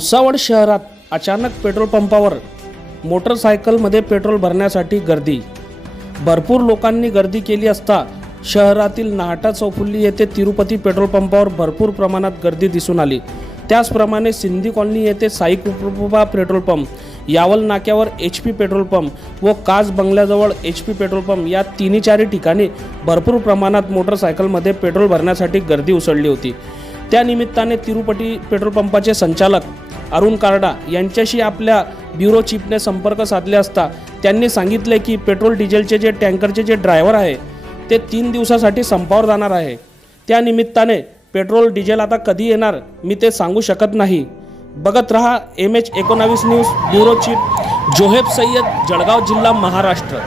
भुसावळ शहरात अचानक पेट्रोल पंपावर मोटरसायकलमध्ये पेट्रोल भरण्यासाठी गर्दी. भरपूर लोकांनी गर्दी केली असता शहरातील नाहटा चौफुल्ली येथे तिरुपती पेट्रोल पंपावर भरपूर प्रमाणात गर्दी दिसून आली. त्याचप्रमाणे सिंधी कॉलनी येथे साई कृपा पेट्रोल पंप, यावल नाक्यावर HP पेट्रोल पंप व कास बंगल्याजवळ HP पेट्रोल पंप या तिन्ही चारी ठिकाणी भरपूर प्रमाणात मोटरसायकलमध्ये पेट्रोल भरण्यासाठी गर्दी उसळली होती. त्यानिमित्ताने तिरुपती पेट्रोल पंपाचे संचालक अरुण कार्डा यांच्याशी आपल्या ब्युरो चीफने संपर्क साधले असता त्यांनी सांगितले की पेट्रोल डिझेलचे जे टँकरचे जे ड्रायव्हर आहे ते 3 दिवसासाठी संपावर जाणार आहे. त्यानिमित्ताने पेट्रोल डिझेल आता कधी येणार मी ते सांगू शकत नाही. बघत रहा MH19 news. Bureau chief Zoheb Sayyed, Jalgaon जिल्हा, महाराष्ट्र.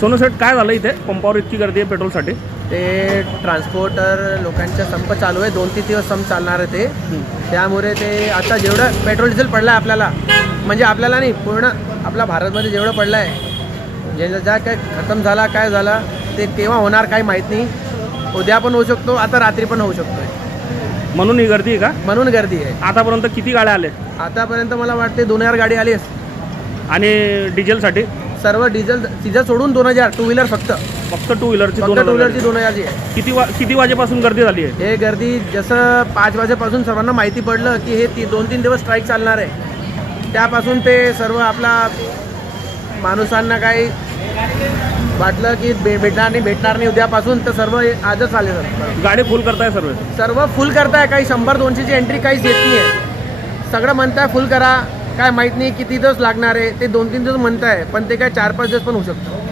सोनू सेठ, काय झालं इथे पंपावर इतकी गर्दी आहे पेट्रोलसाठी? ते ट्रान्सपोर्टर लोकांचा संप चालू आहे. 2-3 दिवस संप चालणार आहे ते. त्यामुळे ते आता जेवढं पेट्रोल डिझेल पडलं आहे आपल्याला, म्हणजे आपल्याला नाही, पूर्ण आपल्या भारतमध्ये जेवढं पडलं आहे, ज्या काय खतम झाला काय झाला ते केव्हा होणार काही माहीत नाही. उद्या पण होऊ शकतो, आता रात्री पण होऊ शकतो. म्हणून ही गर्दी आहे का? म्हणून गर्दी आहे. आतापर्यंत किती गाड्या आल्या? आतापर्यंत मला वाटते 2000 गाडी आली आहे. आणि डिझेलसाठी सर्व डिझेल सोडून 2000 टू व्हीलर फक्त टू व्हीलरची 2000 जी आहे. किती वाजेपासून गर्दी झाली आहे? हे गर्दी जसं 5 वाजेपासून सर्वांना माहिती पडलं की हे 2-3 दिवस स्ट्राईक चालणार आहे, त्यापासून ते सर्व आपला माणसांना काही वाटलं की भेटणार नाही उद्यापासून, तर सर्व आजच आले. गाडी फुल करताय सर्व फुल करताय. काही 100-200ची एंट्री काहीच येत नाही आहे. सगळं म्हणताय फुल करा, काय माहीत नाही किती दिवस लागणार आहे. ते 2-3 दिवस म्हणताय, पण ते काय 4-5 दिवस पण होऊ शकतो.